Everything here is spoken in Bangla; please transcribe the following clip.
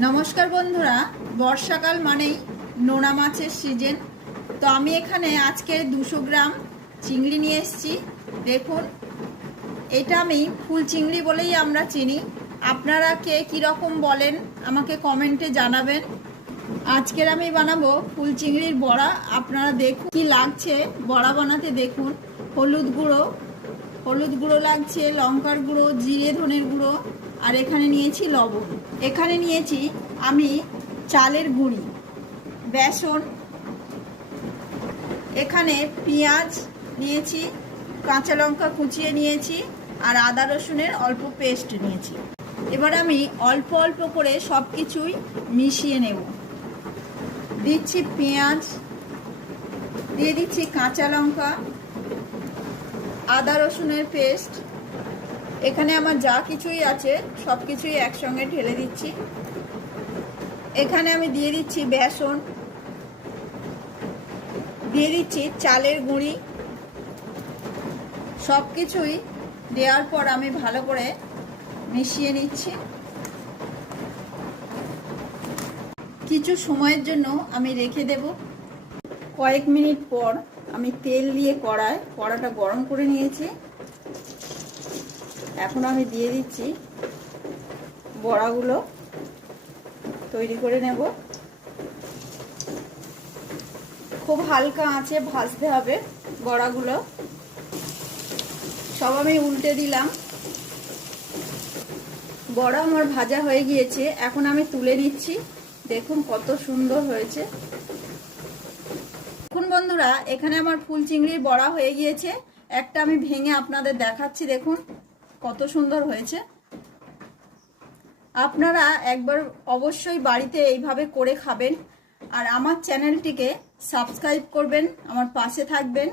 নমস্কার বন্ধুরা, বর্ষাকাল মানেই নোনা মাছের সিজন। তো আমি এখানে আজকে 200 গ্রাম চিংড়ি নিয়ে এসেছি। দেখুন, এটা আমি ফুল চিংড়ি বলেই আমরা চিনি। আপনারা কে কীরকম বলেন আমাকে কমেন্টে জানাবেন। আজকের আমি বানাবো ফুল চিংড়ির বড়া। আপনারা দেখুন কি লাগছে বড়া বানাতে। দেখুন, হলুদ গুঁড়ো লাগছে, লঙ্কার গুঁড়ো, জিরে ধনের গুঁড়ো, আর এখানে নিয়েছি লবণ। এখানে নিয়েছি আমি চালের গুঁড়ি, বেসন, এখানে পেঁয়াজ নিয়েছি, কাঁচা লঙ্কা কুচিয়ে নিয়েছি, আর আদা রসুনের অল্প পেস্ট নিয়েছি। এবার আমি অল্প অল্প করে সব কিছুই মিশিয়ে নেব। দিচ্ছি পেঁয়াজ, দিয়ে দিচ্ছি কাঁচা লঙ্কা, আদা রসুনের পেস্ট, এখানে আমার যা কিছুই আছে সব কিছুই একসঙ্গে ঢেলে দিচ্ছি। এখানে আমি দিয়ে দিচ্ছি বেসন, দিয়ে দিচ্ছি চালের গুঁড়ি। সব কিছুই দেওয়ার পর আমি ভালো করে মিশিয়ে নিচ্ছি। কিছু সময়ের জন্য আমি রেখে দেব। কয়েক মিনিট পর আমি তেল দিয়ে কড়াটা গরম করে নিয়েছি। এখন আমি দিয়ে দিচ্ছি বড়াগুলো তৈরি করে নেব। খুব হালকা আঁচে ভাজতে হবে বড়াগুলো। সব আমি উল্টে দিলাম। বড়া আমার ভাজা হয়ে গিয়েছে, এখন আমি তুলে নিচ্ছি। দেখুন কত সুন্দর হয়েছে। দেখুন বন্ধুরা, এখানে আমার ফুল চিংড়ির বড়া হয়ে গিয়েছে। একটা আমি ভেঙে আপনাদের দেখাচ্ছি। দেখুন কত সুন্দর হয়েছে। আপনারা একবার অবশ্যই বাড়িতে এইভাবে করে খাবেন, আর আমার চ্যানেলটিকে সাবস্ক্রাইব করবেন, আমার পাশে থাকবেন।